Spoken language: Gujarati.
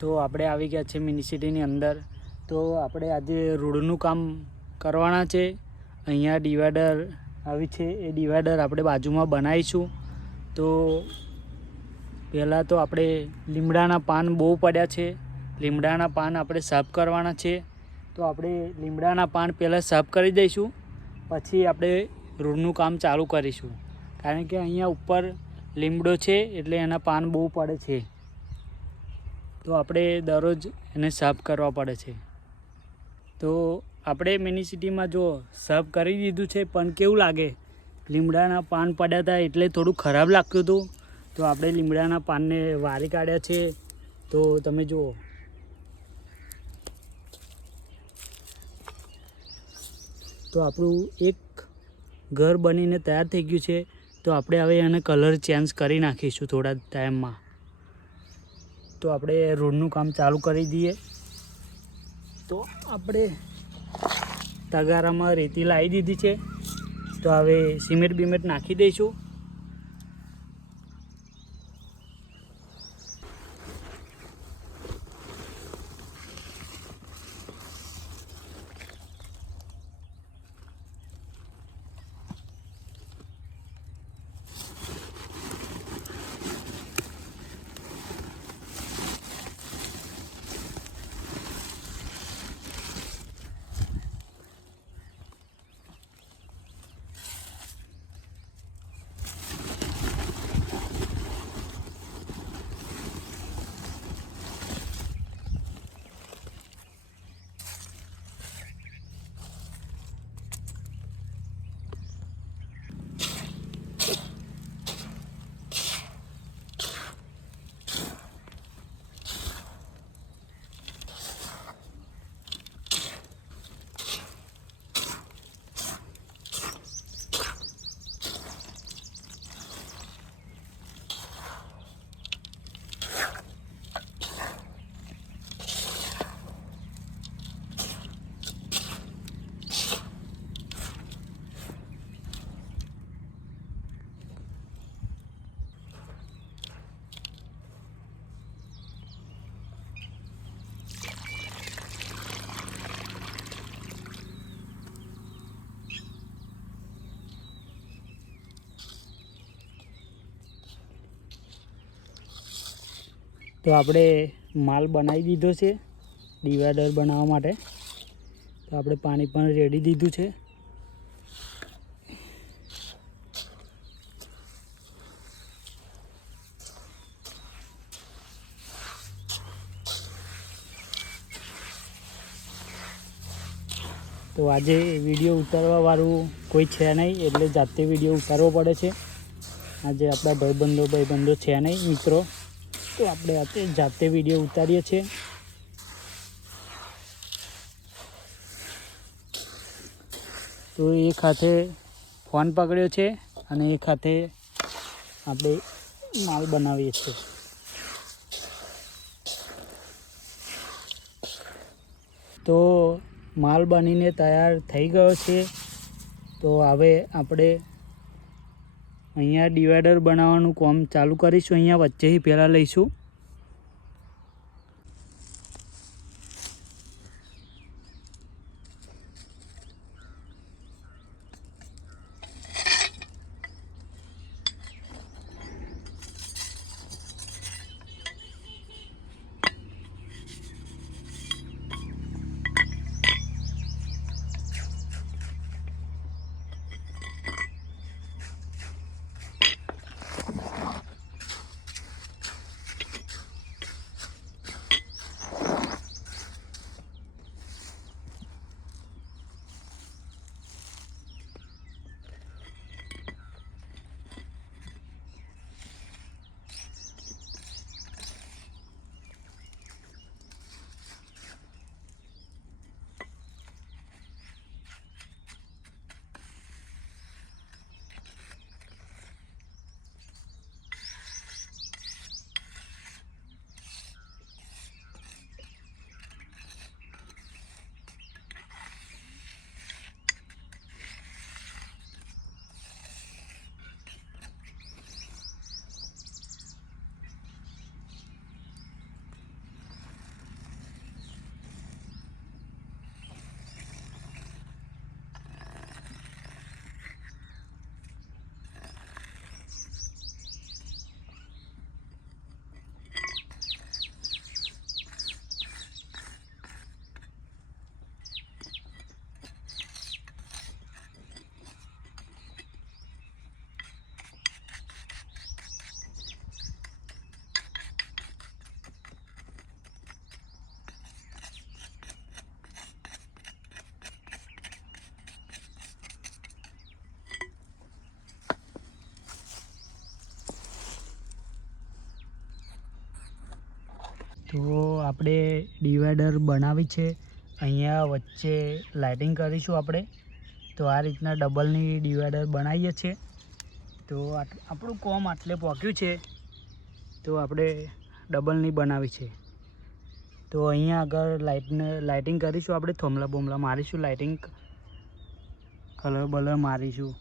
તો આપણે આવી ગયા છે મિની સિટીની અંદર. તો આપણે આજે રોડનું કામ કરવાના છે. અહીંયા ડિવાઈડર આવી છે, એ ડિવાઈડર આપણે બાજુમાં બનાવીશું. તો પહેલાં તો આપણે લીમડાના પાન બહુ પડ્યા છે, લીમડાના પાન આપણે સાફ કરવાના છે. તો આપણે લીમડાના પાન પહેલાં સાફ કરી દઈશું, પછી આપણે રોડનું કામ ચાલુ કરીશું. કારણ કે અહીંયા ઉપર લીમડો છે એટલે એના પાન બહુ પડે છે, તો આપણે દરરોજ એને સાફ કરવા પડે છે. તો આપણે મિની સિટીમાં જો સાફ કરી દીધું છે, પણ કેવું લાગે, લીમડાના પાન પડ્યા હતા એટલે થોડું ખરાબ લાગતું હતું. તો આપણે લીમડાના પાનને વારી કાઢ્યા છે. તો તમે જુઓ, તો આપણું એક ઘર બનીને તૈયાર થઈ ગયું છે. તો આપણે હવે એને કલર ચેન્જ કરી નાખીશું થોડા ટાઈમમાં. તો આપણે રોડનું કામ ચાલુ કરી દઈએ. તો આપણે તગારામાં રેતી લાવી દીધી છે. તો હવે સિમેન્ટ બિમેન્ટ નાખી દઈશું. તો આપણે માલ બનાવી દીધો છે ડિવાઈડર બનાવવા માટે. તો આપણે પાણી પણ રેડી દીધું છે. તો આજે વિડીયો ઉતારવાવાળું કોઈ છે નહીં, એટલે જાતે વિડીયો ઉતારવો પડે છે. આજે આપણા ભાઈબંધો છે નહીં, મિત્રો, તો આપણે જાતે વિડીયો ઉતારીએ છીએ. તો એક હાથે ફોન પકડ્યો છે અને એક હાથે આપણે માલ બનાવીએ છીએ. તો માલ બનીને તૈયાર થઈ ગયો છે. તો હવે આપણે અહીંયા ડિવાઈડર બનાવવાનું કામ ચાલુ કરીશું. અહીંયા વચ્ચેથી પહેલાં લઈશું. તો આપણે ડિવાઈડર બનાવી છે, અહીંયા વચ્ચે લાઇટિંગ કરીશું આપણે. તો આ રીતના ડબલની ડિવાઈડર બનાવીએ છીએ. તો આપણું કોમ આટલે પહોંચ્યું છે. તો આપણે ડબલની બનાવી છે. તો અહીંયા આગળ લાઇટિંગ કરીશું આપણે, થોમલા બોમલા મારીશું, લાઇટિંગ કલર બલર મારીશું.